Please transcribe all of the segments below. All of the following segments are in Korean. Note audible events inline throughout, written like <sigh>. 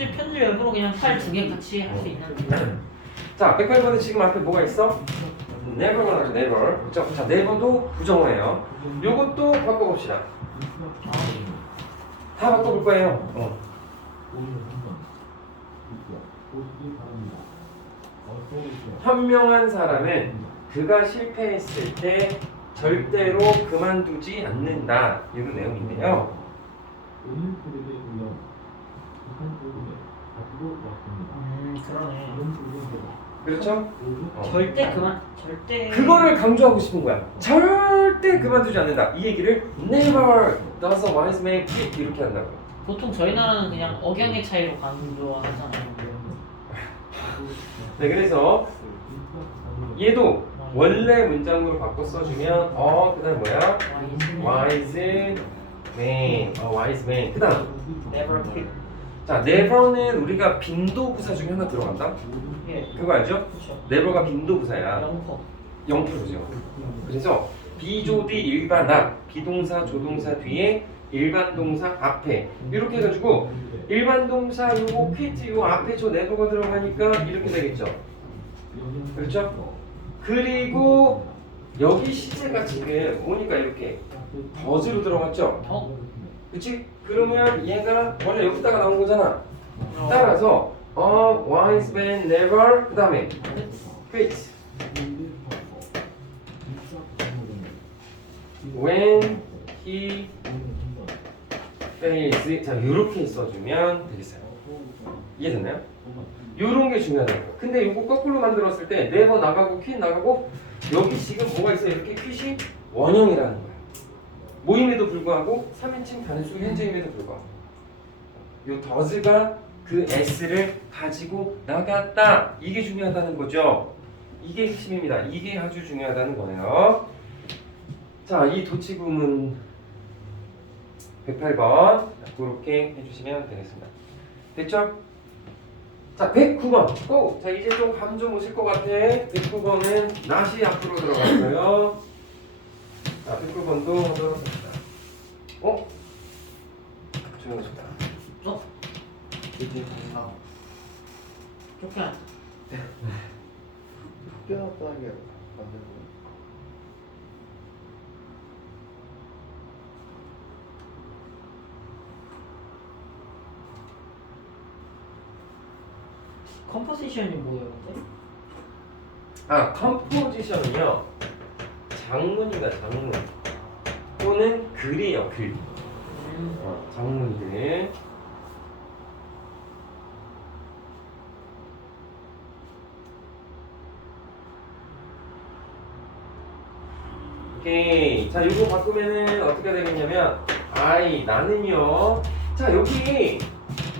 편집 편집 앱으로 그냥 파일 두 개 같이 할 수 있는. 자, 108번은 지금 앞에 뭐가 있어? never가 나죠, never. 그쵸? 자, never도 부정어예요. 요것도 바꿔봅시다. 아, 다 바꿔볼 거예요. 어. 현명한 사람은 그가 실패했을 때 절대로 그만두지 않는다. 이런 내용인데요. 음 그러네. 그렇죠? 어. 절대 그만 절대. 그거를 강조하고 싶은 거야. 절대 그만두지 않는다. 이 얘기를 never does a wise man quit 이렇게 한다고. 보통 저희 나라는 그냥 억양의 차이로 강조하잖아요. 네, 그래서 얘도 원래 문장으로 바꿔 써주면 어 그다음 뭐야? wise man, 어 wise man. 그다음 Never quit. 자 never는 우리가 빈도부사 중에 하나 들어간다. 예. 그거 알죠? 그렇죠. never가 빈도부사야. 영퍼. 0%죠. 그래서 비조디 일반합 비동사 조동사 뒤에 일반 동사 앞에 이렇게 해가지고 일반 동사 요거 퀴트 요 앞에 저 네버가 들어가니까 이렇게 되겠죠. 그렇죠? 그리고 여기 시제가 지금 오니까 이렇게 더즈로 들어갔죠. 어? 그렇지? 그러면 얘가 원래 여기다가 나온 거잖아. 따라서 어 wise man never 그 다음에 quit when he fails 자 이렇게 써주면 되겠어요. 이해됐나요? 요런 게 중요하다는 거. 근데 이거 거꾸로 만들었을 때 네버 나가고 퀸 나가고 여기 지금 뭐가 있어요? 이렇게 퀴시 원형이라는 거야. 모임에도 불구하고 3인칭 단수 현재임에도 불구하고 요 더즈가 그 s를 가지고 나갔다. 이게 중요하다는 거죠. 이게 핵심입니다. 이게 아주 중요하다는 거예요. 자, 이 도치구문 108번 그렇게 해주시면 되겠습니다. 됐죠? 자, 109번. 고! 자, 이제 좀 감 좀 오실 것 같아. 109번은 낫이 앞으로 들어갔어요. 자, 109번도 하도록 합시다. 어? 조용하셨다. 어? 쫓겨났다. 쫓겨났다는 게 맞는 거예요. 컴포지션이 뭐예요, 근데? 아, 컴포지션은요. 장문이가 장문. 또는 글이에요, 글. 음. 어, 장문들. 오케이. 자, 이거 바꾸면은 어떻게 되겠냐면, I, 나는요. 자, 여기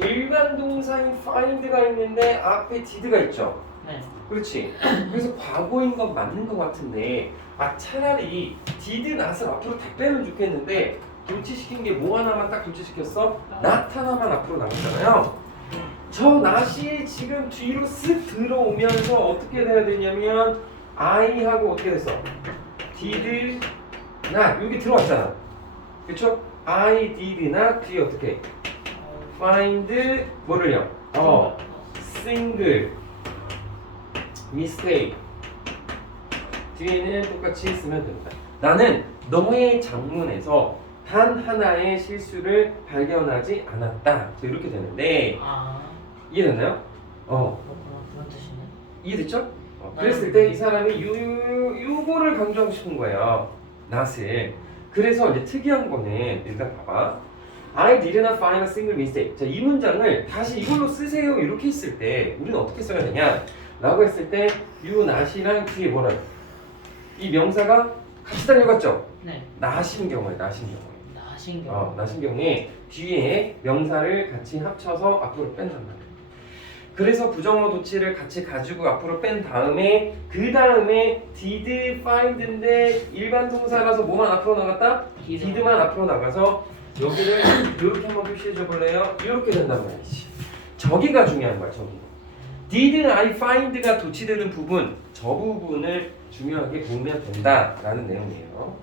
일반 동사인 find가 있는데 앞에 did가 있죠. 네. 그렇지. 그래서 과거인 건 맞는 것 같은데, 아 차라리 did not을 앞으로 다 빼면 좋겠는데 도치시킨 게 뭐 하나만 딱 도치시켰어? not 하나만 앞으로 남았잖아요. 저 not이 지금 뒤로 쓱 들어오면서 어떻게 돼야 되냐면 I 하고 어떻게 됐어? did 여기 들어왔잖아. 그쵸? I did not 뒤에 어떻게? find 뭐를요? 어. single mistake 뒤에는 똑같이 쓰면 됩니다. 나는 너의 장문에서 단 하나의 실수를 발견하지 않았다. 자, 이렇게 되는데 아, 이해됐나요? 어 그렇구나. 그런 뜻이네. 이해됐죠? 어, 그랬을 때 이 사람이 요 요거를 강조하고 싶은 거예요. 낫을. 그래서 이제 특이한 거는 일단 봐봐. I did not find a single mistake. 자, 이 문장을 다시 이걸로 쓰세요. 이렇게 했을 때 우리는 어떻게 써야 되냐? 라고 했을 때 you not이랑 뒤에 뭐라 이 명사가 같이 달려갔죠? 네. 나신 경우에 나신 경우에. 나신 경우. 어, 나신 경우에 뒤에 명사를 같이 합쳐서 앞으로 뺀단 말이에요. 그래서 부정어 도치를 같이 가지고 앞으로 뺀 다음에 그 다음에 did find인데 일반 동사라서 뭐만 앞으로 나갔다? did만 앞으로 나가서 여기를 이렇게 한번 표시해 줘 볼래요? 이렇게 된단 말이지. 저기가 중요한 거야, 저기. did I find가 도치되는 부분, 저 부분을 중요하게 보면 된다라는 내용이에요.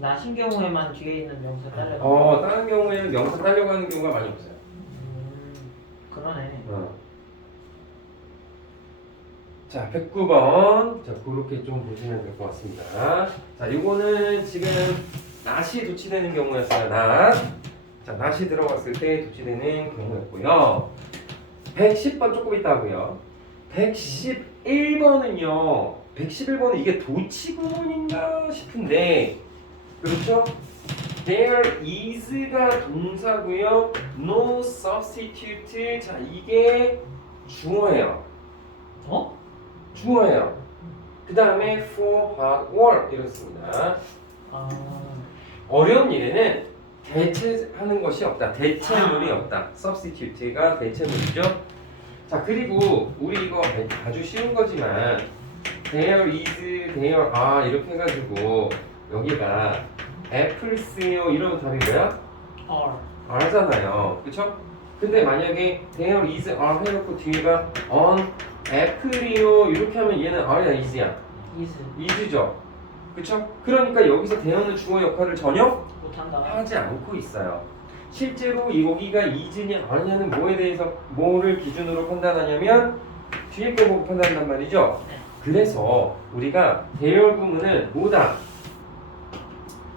나신 경우에만 뒤에 있는 명사 따라. 어, 다른 경우에는 명사 딸려가는 경우가 많이 없어요. 음, 어. 자, 109번. 자, 그렇게 좀 보시면 될 것 같습니다. 자, 요거는 지금 낫이 도치되는 경우였어요. 낫. 자, 낫이 들어갔을 때 도치되는 경우였고요. 110번 조금 있다 하고요. 111번은요. 111번은 이게 도치구문인가 싶은데 그렇죠? There is가 동사고요. No substitute. 자, 이게 주어예요. 어? 주어예요. 그 다음에 for, hot, or 이렇습니다. 아 어려운 일에는 대체하는 것이 없다. 대체물이 없다. substitute가 대체물이죠. 자 그리고 우리 이거 아주 쉬운 거지만 there is, there are 이렇게 해가지고 여기가 apple스요 이러면 답이 뭐야? R 알잖아요. 그쵸? 근데 만약에 there is, are 해놓고 뒤에가 on apple이요 이렇게 하면 얘는 are야 is야? is is죠. 그쵸? 그러니까 여기서 대어는 주어 역할을 전혀 못한다. 하지 않고 있어요. 실제로 여기가 is냐 아니냐는 뭐에 대해서 뭐를 기준으로 판단하냐면 뒤에 거 보고 판단한단 말이죠. 네. 그래서 우리가 대열 구문은 뭐다?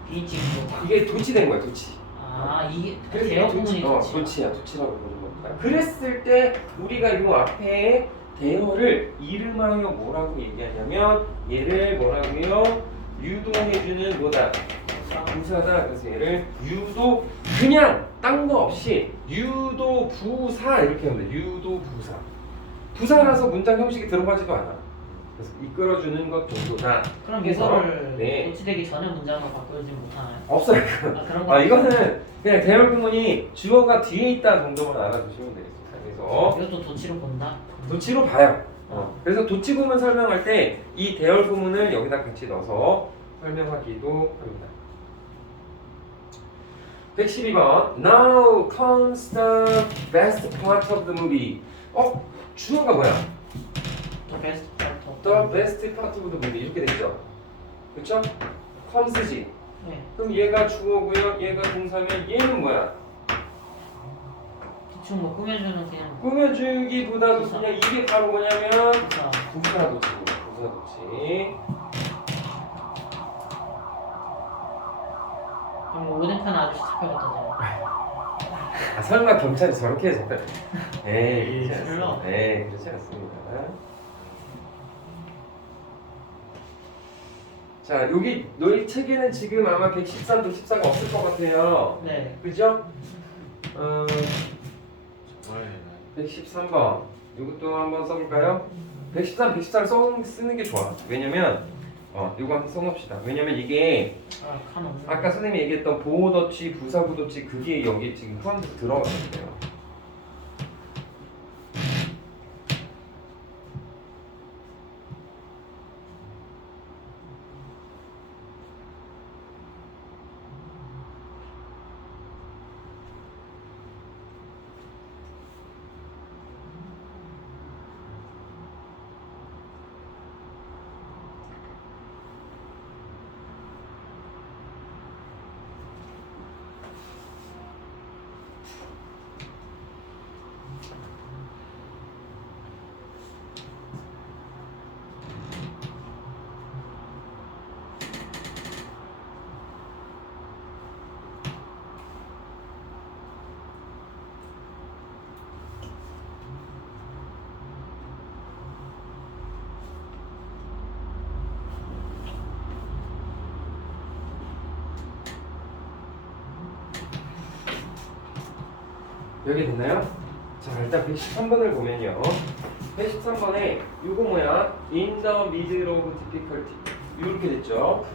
비징고. 이게 도치된 거야, 도치. 아 이게 그래서 대어 이게 부분이 어. 도치야, 도치라고 부르는 겁니다. 그랬을 때 우리가 이 앞에 대어를 이름하여 뭐라고 얘기하냐면 얘를 뭐라고요? 유도해주는 뭐다? 부사다. 그래서 얘를 유도 그냥 딴 거 없이 유도 부사 이렇게 하면 돼. 유도 부사. 부사라서 문장 형식이 들어가지도 않아. 그래서 이끌어주는 것 정도다. 그럼 이거를 네. 도치되기 전에 문장으로 바꾸지 못하나요? 없어요. 아 그런 거 아 이거는 그냥 대열 구문이 주어가 뒤에 있다 정도만 알아두시면 되겠습니다. 그래서 이것도 도치로 본다. 도치로 봐요. 어, 그래서 도치 구문 설명할 때 이 대열 구문을 여기다 같이 넣어서 설명하기도 합니다. 112번 Now comes the best part of the movie. 어? 주어가 뭐야? The best part of The best part of the movie 이렇게 됐죠? 그쵸? comes지. 네. 그럼 얘가 주어고요. 얘가 동사면 얘는 뭐야? 대충 뭐 꾸며주는 그냥 꾸며주기보다도. 그냥 이게 바로 뭐냐면 부사. 부사도치. 부사도치. 오뎅판 아저씨 잡혀갔다잖아. 아 설마 경찰이 저렇게 해서 에이 그렇지 설마. 않습니다. 에이 그렇지 않습니다. 자 여기 너희 책에는 지금 아마 113도 14가 없을 것 같아요. 네. 그죠? 어, 113번 이것도 한번 써볼까요? 113, 114를 써, 쓰는 게 좋아. 왜냐면 어 이거 한번 써봅시다. 왜냐면 이게 아, 칸. 아까 선생님이 얘기했던 보호더치, 부사구더치 그게 여기 지금 포함돼서 들어가거든요. 여기 됐나요? 자 일단 113번을 보면요 113번에 이거 뭐야? In the middle of difficulty 이렇게 됐죠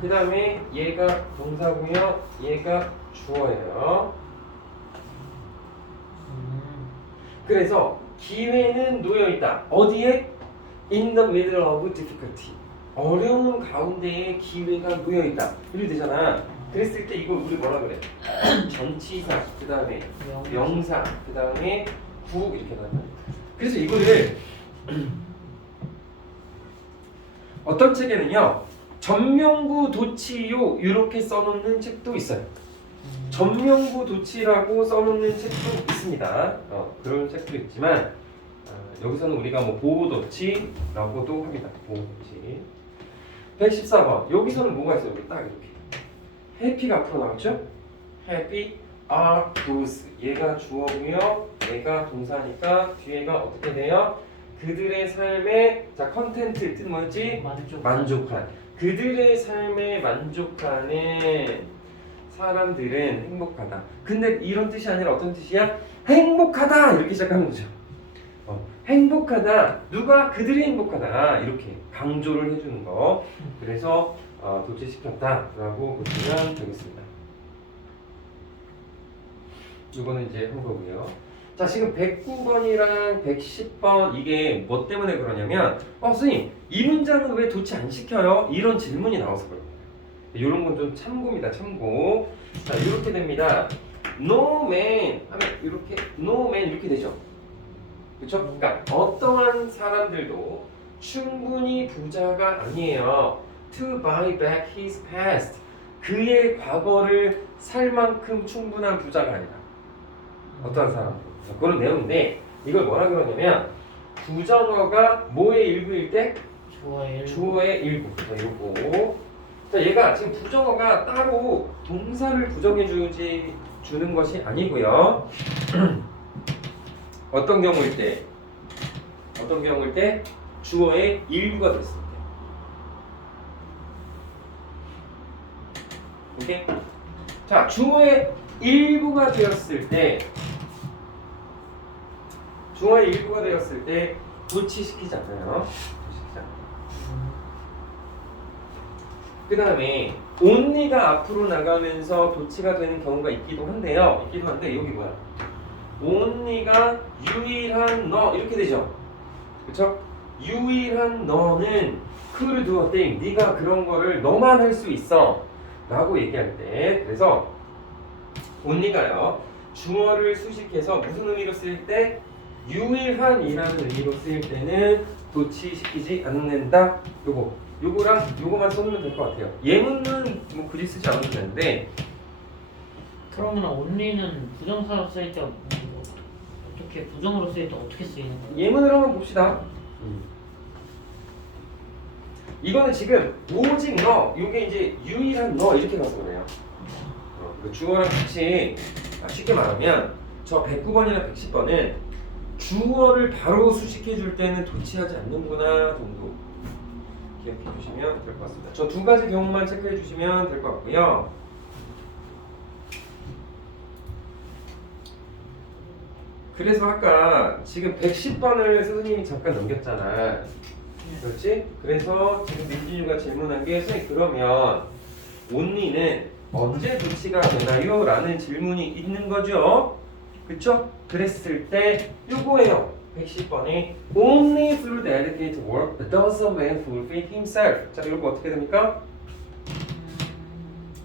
그 다음에 얘가 동사고요 얘가 주어예요 음. 그래서 기회는 놓여있다 어디에? In the middle of difficulty 어려움 가운데에 기회가 놓여있다 이렇게 되잖아 그랬을 때 이거 우리 뭐라 그래? 전치사 그 다음에 명사 그 다음에 구 이렇게 나와요. 그래서 이거를 <clears throat> 어떤 책에는요 전명구 도치요 이렇게 써놓는 책도 있어요. 음. 전명구 도치라고 써놓는 책도 있습니다. 어, 그런 책도 있지만 어, 여기서는 우리가 뭐 보호도치라고도 합니다. 보호도치. 114번 여기서는 뭐가 있어요? 여기 딱 이렇게 해피가 앞으로 나왔죠? 해피 are those 얘가 주어고요 얘가 동사니까 뒤에가 어떻게 돼요? 그들의 삶의 자 컨텐트 뜻 뭐였지? 만족. 만족한 그들의 삶에 만족하는 사람들은 행복하다. 근데 이런 뜻이 아니라 어떤 뜻이야? 행복하다 이렇게 시작하는 거죠. 어, 행복하다. 누가 그들이 행복하다 이렇게 강조를 해주는 거. 그래서 어, 도치시켰다라고 보시면 되겠습니다. 이거는 이제 한 거고요. 자 지금 109번이랑 110번 이게 뭐 때문에 그러냐면 어 선생님 이 문장은 왜 도치 안 시켜요? 이런 질문이 나와서 그래요. 이런 건 좀 참고입니다. 참고. 자 이렇게 됩니다. No man 하면 이렇게 no man 이렇게 되죠. 그렇죠? 그러니까 어떠한 사람들도 충분히 부자가 아니에요. To buy back his past. 그의 과거를 살 만큼 충분한 부자가 아니다. 어떠한 사람도. 자, 그런 내용인데 이걸 뭐라 그러냐면 부정어가 뭐의 일부일 때. 주어의 일부. 자, 요거. 자, 얘가 지금 부정어가 따로 동사를 부정해 주지 주는 것이 아니고요. <clears throat> 어떤 경우일 때 어떤 경우일 때 주어의 일부가 됐을 오케이? 자, 주어의 일부가 되었을 때 주어의 일부가 되었을 때 않아요. 그 다음에 온리가 앞으로 나가면서 도치가 되는 경우가 있기도 한데요. 있기도 한데 여기 뭐야? 온리가 유일한 너 이렇게 되죠. 그렇죠? 유일한 너는 그를 두었대. 네가 그런 거를 너만 할 수 있어. 라고 얘기할 때 그래서 온리가요. 주어를 수식해서 무슨 의미로 쓰일 때 유일한이라는 의미로 쓰일 때는 도치시키지 않는다. 요거 요거랑 요거만 써놓으면 될 것 같아요. 예문은 뭐 굳이 쓰지 않아도 되는데 그러면 only는 부정사로 쓰일 때 뭐, 어떻게 부정으로 쓰일 때 어떻게 쓰이는 거예요? 예문을 한번 봅시다. 이거는 지금 오직 너, 요게 이제 유일한 너 이렇게 가서 그래요. 어, 그 주어랑 같이 아, 쉽게 말하면 저 109번이나 110번은 주어를 바로 수식해 줄 때는 도치하지 않는구나 정도 기억해 주시면 될 것 같습니다. 저 두 가지 경우만 체크해 주시면 될 것 같고요. 그래서 아까 지금 110번을 선생님이 잠깐 넘겼잖아. 그렇지? 그래서 지금 민준이가 질문한 게 선생님 그러면 온리는 언제 도치가 되나요? 라는 질문이 있는 거죠. 그쵸? 그랬을 때 요거예요. 110번에 Only through dedicated work does a man fulfill himself. 자, 이거 어떻게 됩니까?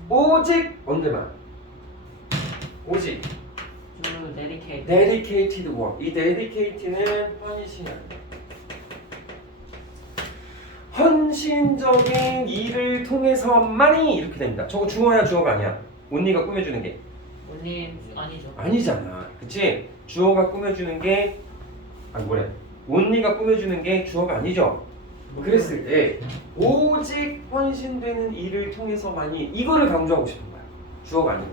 오직 언제만? 오직 주 dedicate. dedicated work. 이 dedicated는 헌신이야. 헌신적인 일을 통해서만이 이렇게 됩니다. 저거 주어야 주어가 아니야. 온니가 꾸며주는 게 only 아니죠. 아니잖아. 그치? 주어가 꾸며주는 게 아니 뭐래? 온니가 꾸며주는 게 주어가 아니죠. 그랬을 때 오직 헌신되는 일을 통해서만이 이거를 강조하고 싶은 거야. 주어가 아니고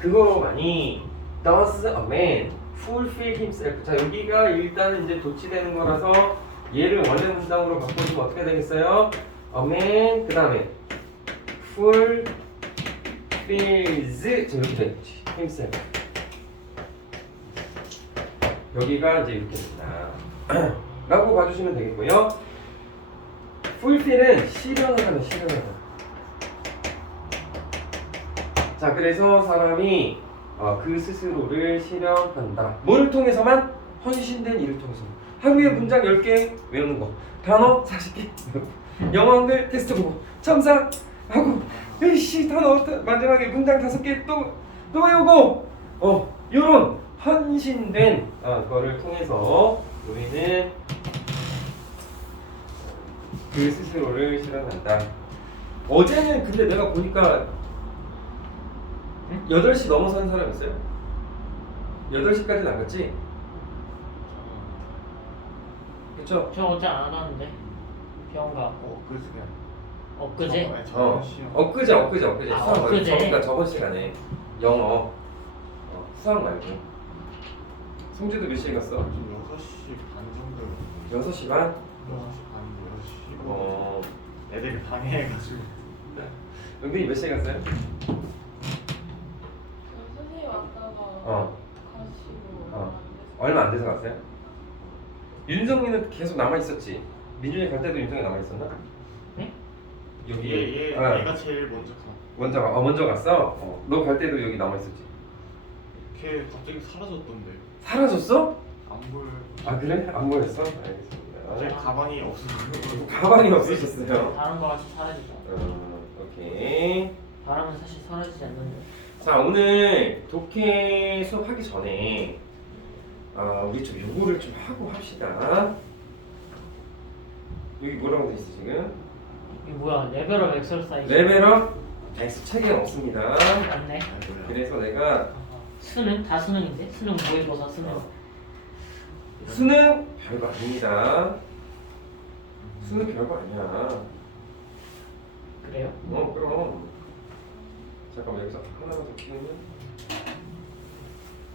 그거로만이 does a man fulfill himself. 자 여기가 일단 이제 도치되는 거라서 얘를 원래 문장으로 바꿔주면 어떻게 되겠어요? a man 그 다음에 fulfills 자 이렇게 되겠지. himself. 여기가 이제 이렇게 됩니다. <clears throat> 라고 봐주시면 되겠고요. fulfill은 실현하다, 실현하다. 자, 그래서 사람이 어, 그 스스로를 실현한다. 뭘 통해서만? 헌신된 일을 통해서만. 하루에 문장 10개 외우는 거. 단어 40개 영어 한글 테스트 보고. 첨삭 하고. 으이씨, 단어 마지막에 문장 5개 또, 또 외우고. 어, 요런 헌신된 어, 거를 통해서 우리는 그 스스로를 실현한다. 어제는 근데 내가 보니까 응? 8시 넘어서는 사람 있어요? 8시까지 나갔지? 그쵸? 저 어제 안 왔는데 병원 어, 그래서 그냥. 엊그제 아니, 어, 저번 시험. 엊그제 엊그제 엊그제 아, 수학 엊그제? 저- 그러니까 저번 시간에 영어 어, 수학 말고 성주도 몇 시에 갔어? 좀 6시 반 정도. 6시 반? 6시 반, 6시. 어 애들이 방해해가지고. 은근히 몇 시에 갔어요? 선생님 왔다가 어 가시고 어. 얼마 안 돼서 갔어요? 윤성이는 계속 남아 있었지? 민준이 갈 때도 윤성이 남아 있었나? 네? 여기 얘, 얘, 아, 얘가 제일 먼저 가. 먼저 가- 어, 먼저 갔어? 어. 너 갈 때도 여기 남아 있었지? 걔 갑자기 사라졌던데. 사라졌어? 안 보여. 아 그래? 안 보였어? 제 알겠습니다 가방이 없어서. 가방이 없으셨어요? 다른 거 같이 사라지죠 어, 오케이 바람은 사실 사라지지 않는데 자 오늘 독해 수업하기 전에 아 우리 좀 요거를 좀 하고 합시다. 여기 뭐라고 돼 있어 지금? 이게 뭐야? 레벨업 엑설사이즈 레벨업 엑스 책에 없습니다. 맞네. 그래서 내가 수능? 다 수능인데? 수능 모의고사 수능? 수능 별거 아닙니다. 수능 별거 아니야. 그래요? 어 그럼. 잠깐만 여기서 하나만 더 키우면?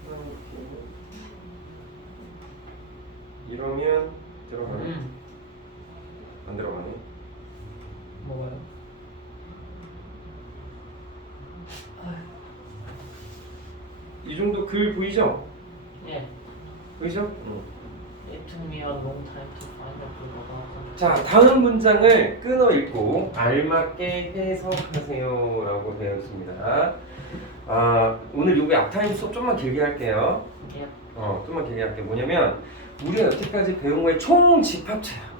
하나만 더 키우면 이러면 들어가네. 음. 안 들어가네. 뭐가요? 이 정도 글 보이죠? 예. 보이죠? 응. It took me a long time to find out the about 자 다음 문장을 끊어 읽고 알맞게 해석하세요라고 되어 있습니다. 아 오늘 요게 앞타임 수업 좀만 길게 할게요. 예. 어 좀만 길게 할게 뭐냐면 우리가 여태까지 배운 거의 총 집합체야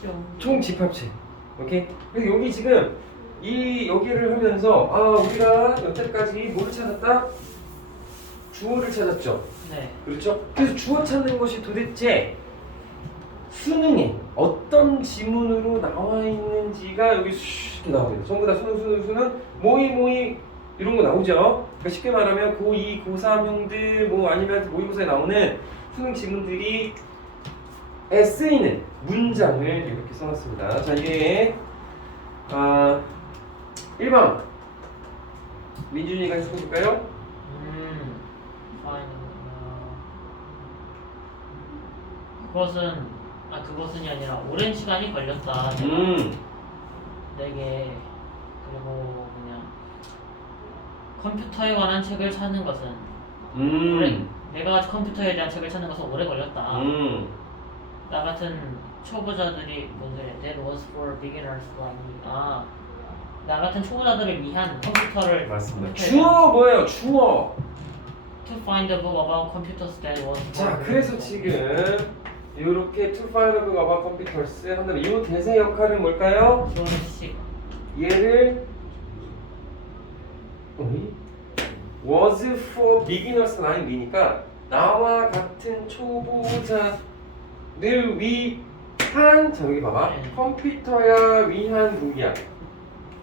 좀총 집합체. 오케이? 그래서 여기 지금 이 여기를 하면서 아 우리가 여태까지 뭐를 찾았다? 주어를 찾았죠. 네 그렇죠? 그래서 주어 찾는 것이 도대체 수능에 어떤 지문으로 나와 있는지가 여기 슉 이렇게 나오거든요. 전부 다 수능 수능 수능 모의 모의 이런 거 나오죠. 그러니까 쉽게 말하면 고2, 고3 형들 뭐 아니면 모의고사에 나오는 수능 지문들이 에 쓰이는 문장을 이렇게 써놨습니다. 자 이게 아 1번 민준이가 해석해볼까요? 음. 어, 그것은 아 그것은이 아니라 오랜 시간이 걸렸다. 음 내게 그리고 그냥 컴퓨터에 관한 책을 찾는 것은 음, 내가 컴퓨터에 대한 책을 찾는 것은 오래 걸렸다. 음. 나 같은 초보자들이 뭔 소리야? That was for beginners like me. 아, 나 같은 초보자들을 위한 컴퓨터를 맞습니다. 컴퓨터에 주어 뭐예요? 주어. To find a book about computers that was. for 자, 그래서 beginners. 지금 이렇게 to find a book about computers 한다면 이 대세 역할은 뭘까요? 조금씩 얘를 어이? Was for beginners like me니까 나와 같은 초보자를 위한 자 여기 봐봐 네. 컴퓨터야 위한 북이야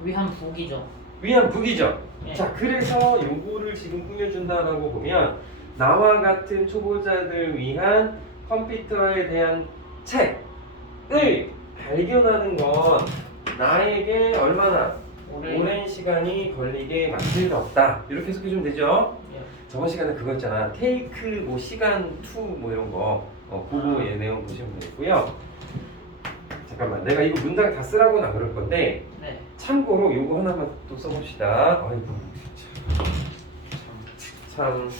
위한 북이죠. 위한 북이죠 예. 자 그래서 요거를 지금 꾸며준다라고 보면 나와 같은 초보자들 위한 컴퓨터에 대한 책을 발견하는 건 나에게 얼마나 올해 오랜 시간이 걸리게 만들 수 없다. 이렇게 해석해주면 되죠? 예. 저번 시간에 그거 있잖아. 테이크 뭐 시간 투 뭐 이런 거. 어, 그거 예, 내용 보시면 되겠고요. 잠깐만. 내가 이거 문장 다 쓰라고는 안 그럴 건데 네. 참고로 요거 하나만 또 써봅시다. 아이고. 참, 참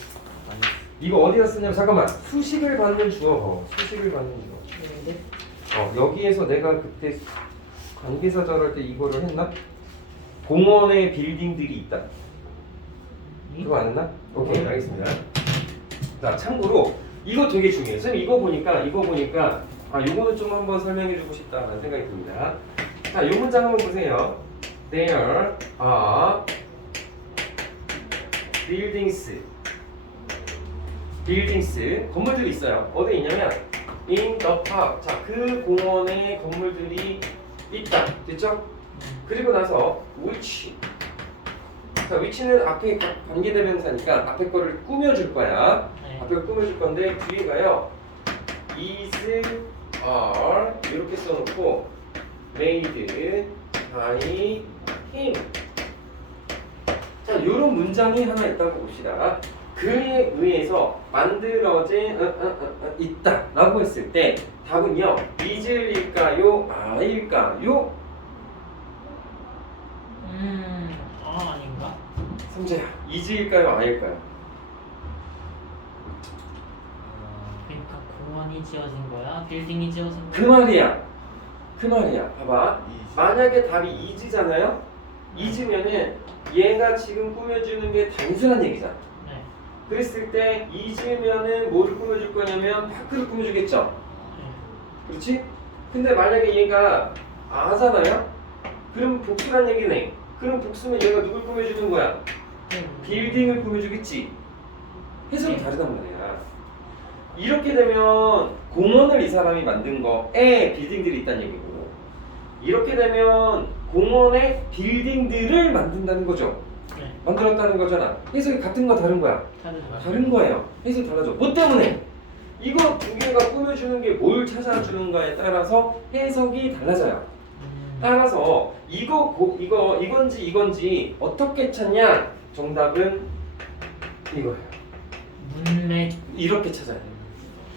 이거 어디다 쓰냐면 잠깐만. 수식을 받는 주어. 어, 수식을 받는 주어. 근데 어 여기에서 내가 그때 관계사절 할 때 이거를 했나? 공원에 빌딩들이 있다. 그거 안 했나? 오케이 알겠습니다. 자 참고로 이거 되게 중요해요. 선생님 이거 보니까 이거 보니까 아 요거는 좀 한번 설명해주고 싶다라는 생각이 듭니다. 자 요 문장 한번 보세요. There are buildings. buildings 건물들이 있어요. 어디 있냐면 in the park. 자 그 공원에 건물들이 있다. 됐죠? 그리고 나서 which 자, 위치는 앞에 가- 관계대명사니까 앞에 거를 꾸며줄 거야. 네. 앞에 거 꾸며줄 건데 뒤에가요. is, are 이렇게 써놓고 made by him. 자, 이런 문장이 하나 있다고 봅시다. 그에 의해서 만들어진 어, 어, 어, 어, 있다라고 했을 때 답은요 is일까요, a일까요? 음, 아 아닌가? 삼재야, is일까요, a일까요? 그러니까 공원이 지어진 거야? 빌딩이 지어진 그 거야? 말이야. 그 말이야. 봐봐. 만약에 답이 이지잖아요. 이지면은 얘가 지금 꾸며주는 게 단순한 얘기잖아. 네. 그랬을 때 이지면은 뭐를 꾸며줄 거냐면 파크를 꾸며주겠죠. 네. 그렇지? 근데 만약에 얘가 아잖아요. 그럼 복수란 얘기네. 그럼 복수면 얘가 누굴 꾸며주는 거야? 네. 빌딩을 꾸며주겠지. 해석이 다르단 말이야. 이렇게 되면 공원을 이 사람이 만든 거에 빌딩들이 있다는 얘기고 이렇게 되면 공원에 빌딩들을 만든다는 거죠. 네. 만들었다는 거잖아. 해석이 같은 거 다른 거야. 다르죠. 다른 거예요. 해석이 달라져. 뭐 때문에? 이거 두 개가 꾸며주는 게 뭘 찾아주는가에 따라서 해석이 달라져요. 음, 따라서 이거 고, 이거 이건지 이건지 어떻게 찾냐? 정답은 이거예요. 문맥 이렇게 찾아야 돼요.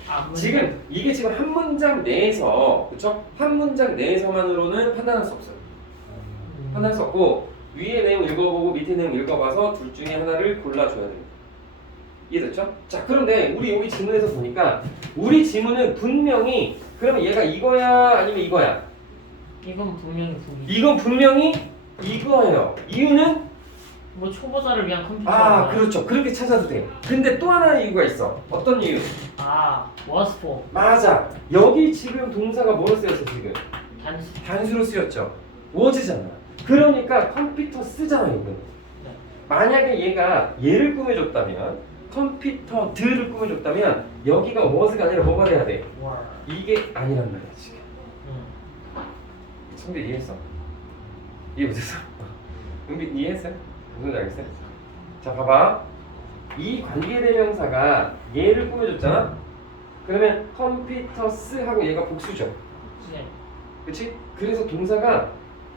아, 문- 지금 이게 지금 한 문장 내에서 그렇죠? 한 문장 내에서만으로는 판단할 수 없어요. 음, 판단할 수 없고 위에 내용 읽어보고 밑에 내용 읽어봐서 둘 중에 하나를 골라줘야 됩니다. 이해됐죠? 자 그런데 우리 여기 지문에서 보니까 우리 지문은 분명히 그러면 얘가 이거야 아니면 이거야? 이건 분명히 북이. 이건 분명히 이거예요. 이유는 뭐 초보자를 위한 컴퓨터. 아 그렇죠. 그렇게 찾아도 돼. 근데 또 하나의 이유가 있어. 어떤 이유? 아, was for 맞아. 여기 지금 동사가 뭐로 쓰였어 지금? 단수. 단수로 쓰였죠. was잖아. 그러니까 컴퓨터 쓰잖아 이거는. 네. 만약에 얘가 얘를 꾸며줬다면 컴퓨터들을 꾸며줬다면 여기가 was가 아니라 뭐가 돼야 돼? were. 이게 아니란 말이야 지금. 음. 성빈 이해했어? 이해 못했어? 은빈 이해했어요? 무슨 말 알겠어요? 자 봐봐 이 관계대명사가 얘를 꾸며줬잖아? 그러면 컴퓨터스 하고 얘가 복수죠 네. 그치? 그래서 동사가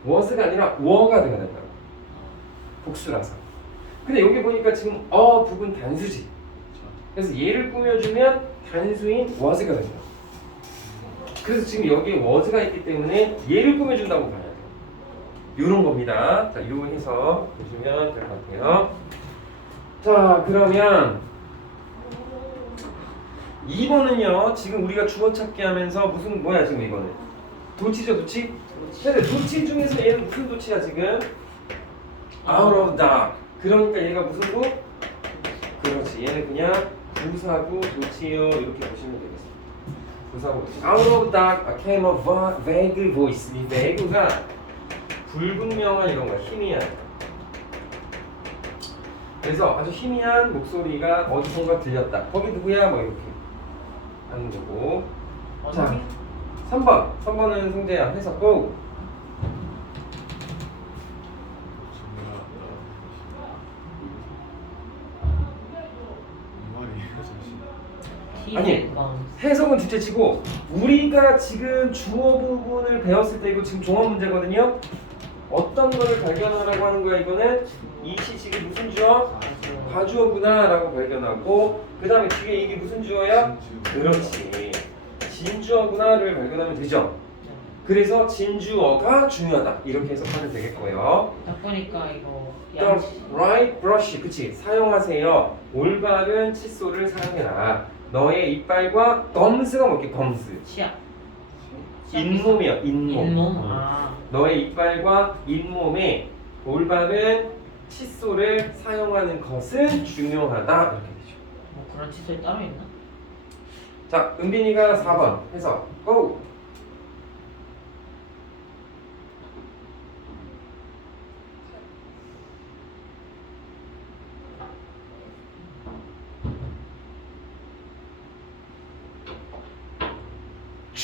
was가 아니라 were가 돼야 된다 복수라서 근데 여기 보니까 지금 어 부분 단수지 그래서 얘를 꾸며주면 단수인 was가 된다 그래서 지금 여기에 was가 있기 때문에 얘를 꾸며준다고 봐야 돼요. 요런 겁니다. 자, 요 해석 보시면 될 것 같아요. 자 그러면 2번은요 지금 우리가 주어 찾기 하면서 무슨 뭐야 지금 이거는? 도치죠 도치? 근데 도치 중에서 얘는 무슨 도치야 지금? out of dark. 그러니까 얘가 무슨 도? 그렇지. 얘는 그냥 부사구 도치요. 이렇게 보시면 되겠습니다 도치 out of dark came a va- vague voice. 이 vague가 불분명한 이런 거야. 희미한. 그래서 아주 희미한 목소리가 어디선가 들렸다. 거기 누구야? 뭐 이렇게. 하는 거고. 자. 어디? 3번. 3번은 승재야. 해석 고 잠시 아니. 해석은 둘째치고 우리가 지금 주어 부분을 배웠을 때 이거 지금 종합 문제거든요. 어떤 거를 발견하라고 하는 거야 이거는 이시 지금 무슨 주어? 과주어구나라고 발견하고 그 다음에 뒤에 이게 무슨 주어야? 그렇지 진주어구나를 발견하면 되죠. 그래서 진주어가 중요하다 이렇게 해석하면 되겠고요. 딱 보니까 이거 The 양치. right brush 그치 사용하세요. 올바른 칫솔을 사용해라. 너의 이빨과 검스가 뭐게 검스 치아. 잇몸이야 잇몸. 잇몸. 음. 아. 너의 이빨과 잇몸에 올바른 칫솔을 사용하는 것은 중요하다 이렇게 되죠. 뭐 그런 칫솔이 따로 있나? 자 은빈이가 4번 해서 고.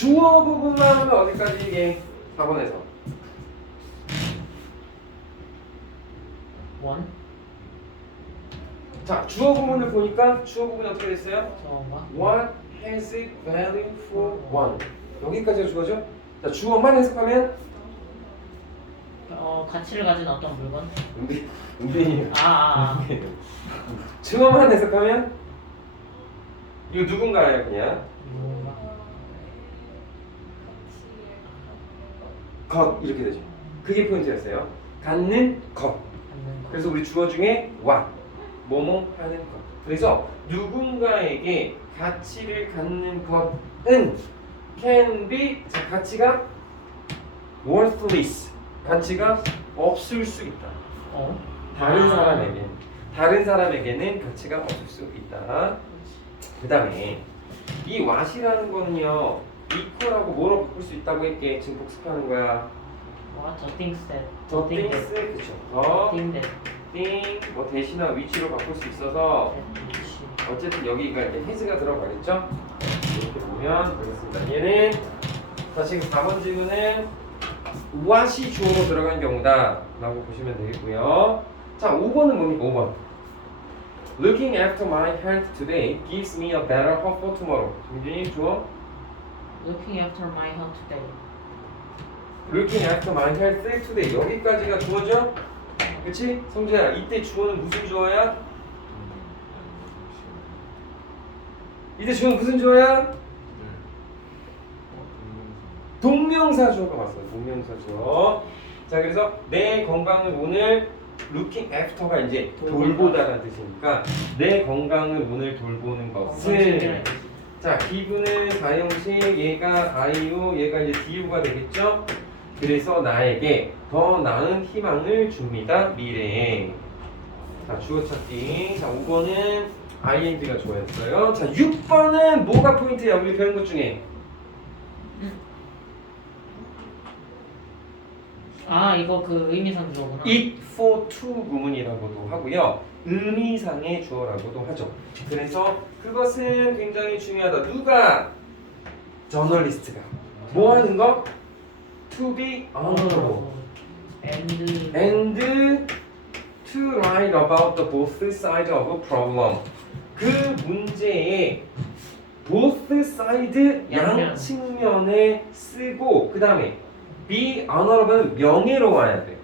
주어 부분만 하면 어디까지 이게 4번에서 원. 자 주어 부분을 보니까 주어 부분이 어떻게 됐어요? 저건가? What has it value for one? 여기까지가 주어죠? 자 주어만 해석하면 어 가치를 가진 어떤 물건? 은비 은빈이 아, 아, 아. 주어만 해석하면 이거 누군가예요 그냥 뭔가 것 이렇게 되죠. 그게 포인트였어요. 갖는 것. 그래서 우리 주어 중에 what 뭐뭐 하는 것. 그래서 누군가에게 가치를 갖는 것은 can be 자 가치가 worthless 가치가 없을 수 있다. 어? 다른 아. 사람에게 다른 사람에게는 가치가 없을 수 있다. 그 다음에 이 what이라는 거는요 equal하고 뭐로 바꿀 수 있다고 했게 지금 복습하는 거야. What the things that 더 thing things that 그쵸 더 thing that thing 뭐 대신이나 위치로 바꿀 수 있어서 어쨌든 여기가 이제 헤즈가 들어가겠죠 이렇게 보면 되겠습니다 얘는 자 지금 4번 질문은 what이 주어로 들어간 경우다 라고 보시면 되겠고요 자 5번은 뭡니까 5번 Looking after my health today gives me a better hope for tomorrow 김준님 주어 looking after my health today. Looking after my health today 여기까지가 주어죠? 그치? 성재야 이때 주어는 무슨 주어야? 이때 주어는 무슨 주어야? 동명사 주어가 맞어요 동명사 주어 자 그래서 내 건강을 오늘 looking after가 이제 돌보다라는 뜻이니까 내 건강을 오늘 돌보는 뜻이. 자, 기분은 사형식, 얘가 아이유, 얘가 이제 디유가 되겠죠? 그래서 나에게 더 나은 희망을 줍니다, 미래에. 자, 주어 찾기. 자, 5번은 ing가 좋아했어요. 자, 6번은 뭐가 포인트야, 우리 배운 것 중에? 아 이거 그 의미상 주어구나. it for to 구문이라고도 하고요. 의미상의 주어라고도 하죠. 그래서 그것은 굉장히 중요하다. 누가? 저널리스트가. 뭐 하는 거? to be honorable. and and to write about the both side of a problem. 그 문제의 both side 양 양면. 측면에 쓰고 그 다음에 be honorable은 명예로워야 돼.